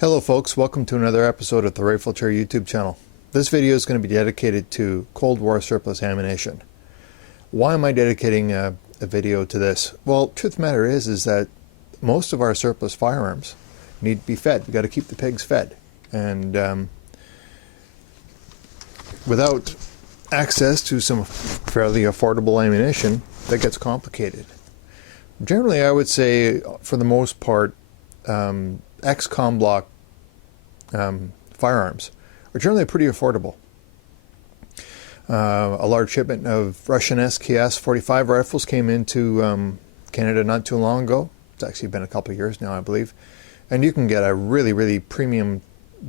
Hello folks, welcome to another episode of the Riflechair YouTube channel. This video is going to be dedicated to Cold War surplus ammunition. Why am I dedicating a video to this? Well, truth of the matter is that most of our surplus firearms need to be fed. We've got to keep the pigs fed. And without access to some fairly affordable ammunition, that gets complicated. Generally, I would say, for the most part, XCOM block firearms are generally pretty affordable. A large shipment of Russian SKS 45 rifles came into Canada not too long ago. It's actually been a couple of years now, I believe. And you can get a really premium,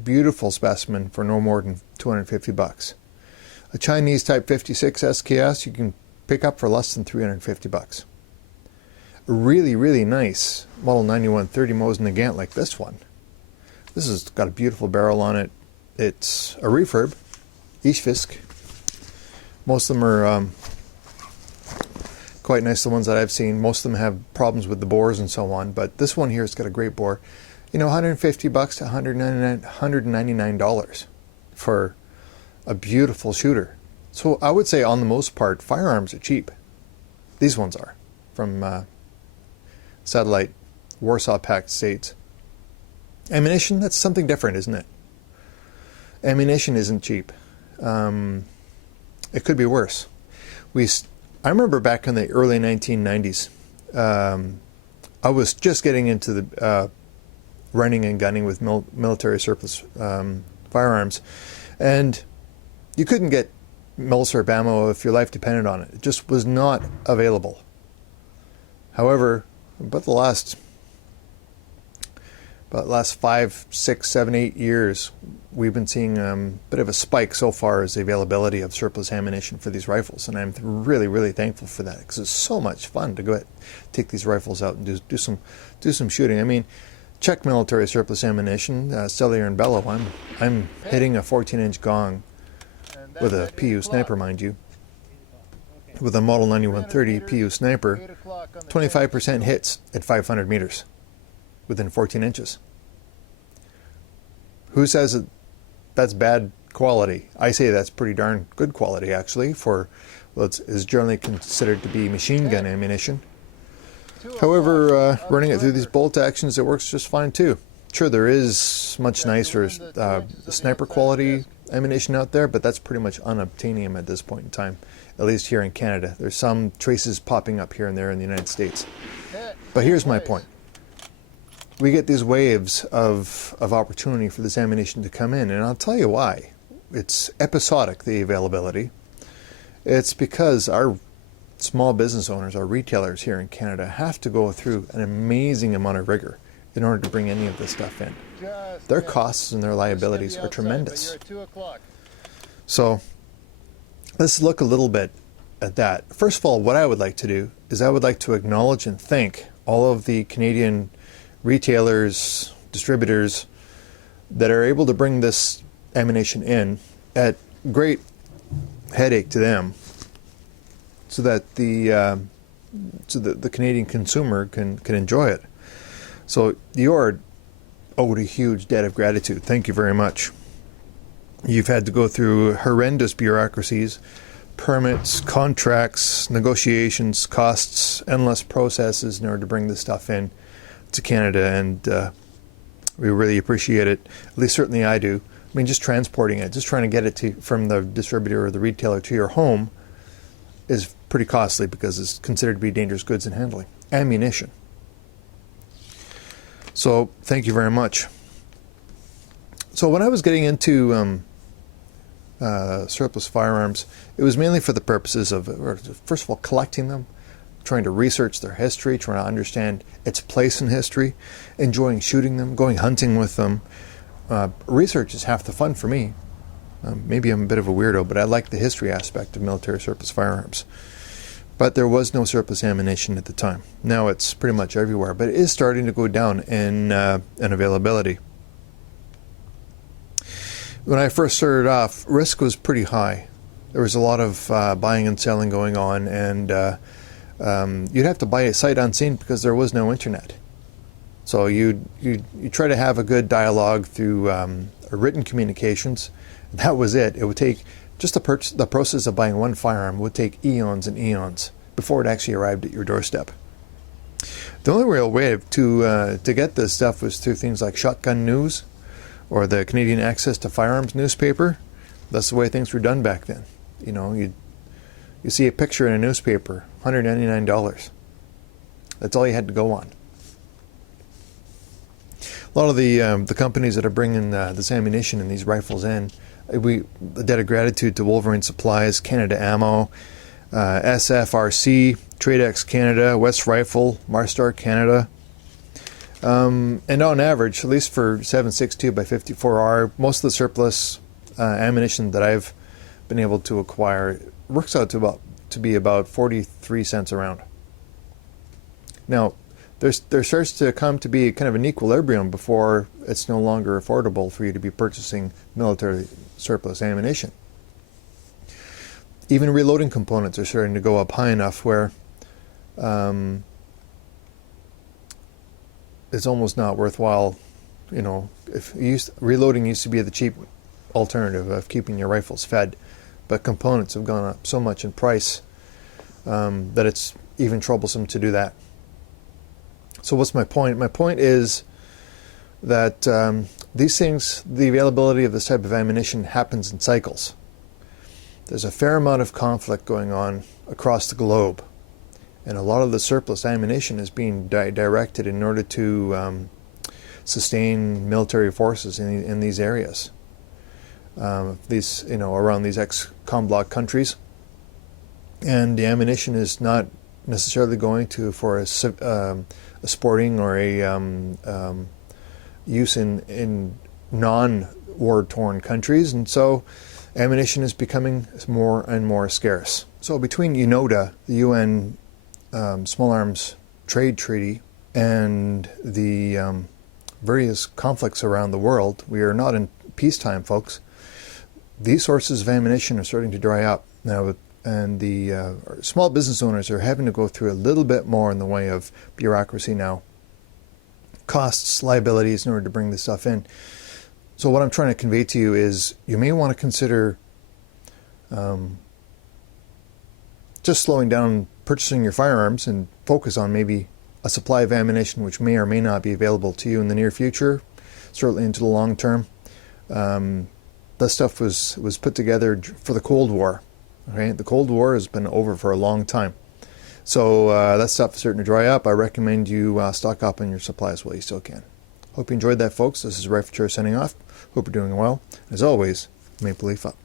beautiful specimen for no more than 250 bucks. A Chinese Type 56 SKS you can pick up for less than 350 bucks. A really nice Model 9130 Mosin Nagant like this one. This has got a beautiful barrel on it. It's a refurb, Ishfisk. Most of them are quite nice, the ones that I've seen. Most of them have problems with the bores and so on, but this one here has got a great bore. You know, 150 bucks to $199 for a beautiful shooter. So I would say, on the most part, firearms are cheap. These ones are, from satellite Warsaw Pact states. Ammunition, that's something different, isn't it? Ammunition isn't cheap. It could be worse. I remember back in the early 1990s, I was just getting into the running and gunning with military surplus firearms, and you couldn't get milsurp ammo if your life depended on it. It just was not available. However, about the last 5, 6, 7, 8 years, we've been seeing a bit of a spike so far as the availability of surplus ammunition for these rifles, and I'm really thankful for that, because it's so much fun to go out, take these rifles out and do some shooting. I mean, check military surplus ammunition, cellular and bellow. I'm hitting a 14-inch gong with a PU sniper, mind you, with a Model 9130 PU sniper, 25% hits at 500 meters within 14 inches. Who says that that's bad quality? I say that's pretty darn good quality, actually, for what is generally considered to be machine gun ammunition. However, running it through these bolt actions, it works just fine too. Sure, there is much nicer sniper quality ammunition out there, but that's pretty much unobtainium at this point in time, at least here in Canada. There's some traces popping up here and there in the United States. But here's my point. We get these waves of opportunity for this ammunition to come in, and I'll tell you why. It's episodic, the availability. It's because our small business owners, our retailers here in Canada, have to go through an amazing amount of rigor in order to bring any of this stuff in. Their costs and their liabilities are tremendous. So let's look a little bit at that. First of all, what I would like to do is I would like to acknowledge and thank all of the Canadian retailers, distributors that are able to bring this ammunition in at great headache to them, so that the Canadian consumer can enjoy it. So you're owed a huge debt of gratitude. Thank you very much. You've had to go through horrendous bureaucracies, permits, contracts, negotiations, costs, endless processes in order to bring this stuff in to Canada, and we really appreciate it. At least certainly I do. I mean, just transporting it, just trying to get it from the distributor or the retailer to your home is pretty costly, because it's considered to be dangerous goods in handling. Ammunition. So thank you very much. So when I was getting into surplus firearms, it was mainly for the purposes of, first of all, collecting them, trying to research their history, trying to understand its place in history, enjoying shooting them, going hunting with them. Research is half the fun for me. Maybe I'm a bit of a weirdo, but I like the history aspect of military surplus firearms. But there was no surplus ammunition at the time. Now it's pretty much everywhere, but it is starting to go down in availability. When I first started off, risk was pretty high. There was a lot of buying and selling going on, and you'd have to buy it sight unseen because there was no internet. So you try to have a good dialogue through written communications. That was it. It would take just the process of buying one firearm would take eons and eons before it actually arrived at your doorstep. The only real way to get this stuff was through things like Shotgun News or the Canadian Access to Firearms newspaper. That's the way things were done back then. You know, you see a picture in a newspaper, $199. That's all you had to go on. A lot of the companies that are bringing this ammunition and these rifles in, the debt of gratitude to Wolverine Supplies, Canada Ammo, SFRC, TradeX Canada, West Rifle, Marstar Canada. And on average, at least for 7.62 by 54R, most of the surplus ammunition that I've been able to acquire works out to be about 43 cents a round. Now, there starts to come to be kind of an equilibrium before it's no longer affordable for you to be purchasing military surplus ammunition. Even reloading components are starting to go up high enough where it's almost not worthwhile. You know, reloading used to be the cheap alternative of keeping your rifles fed, but components have gone up so much in price that it's even troublesome to do that. So what's my point? My point is that these things, the availability of this type of ammunition happens in cycles. There's a fair amount of conflict going on across the globe, and a lot of the surplus ammunition is being directed in order to sustain military forces in these areas. Around these XCOM bloc countries, and the ammunition is not necessarily going for a sporting or a use in non-war-torn countries, and so ammunition is becoming more and more scarce. So between UNOTA, the UN Small Arms Trade Treaty, and the various conflicts around the world, we are not in peacetime, folks. These sources of ammunition are starting to dry up now, and the small business owners are having to go through a little bit more in the way of bureaucracy now, costs, liabilities in order to bring this stuff in. So what I'm trying to convey to you is you may want to consider just slowing down purchasing your firearms and focus on maybe a supply of ammunition which may or may not be available to you in the near future, certainly into the long term. That stuff was put together for the Cold War. Okay? The Cold War has been over for a long time. So that stuff is starting to dry up. I recommend you stock up on your supplies while you still can. Hope you enjoyed that, folks. This is Riflechair signing off. Hope you're doing well. As always, Maple Leaf up.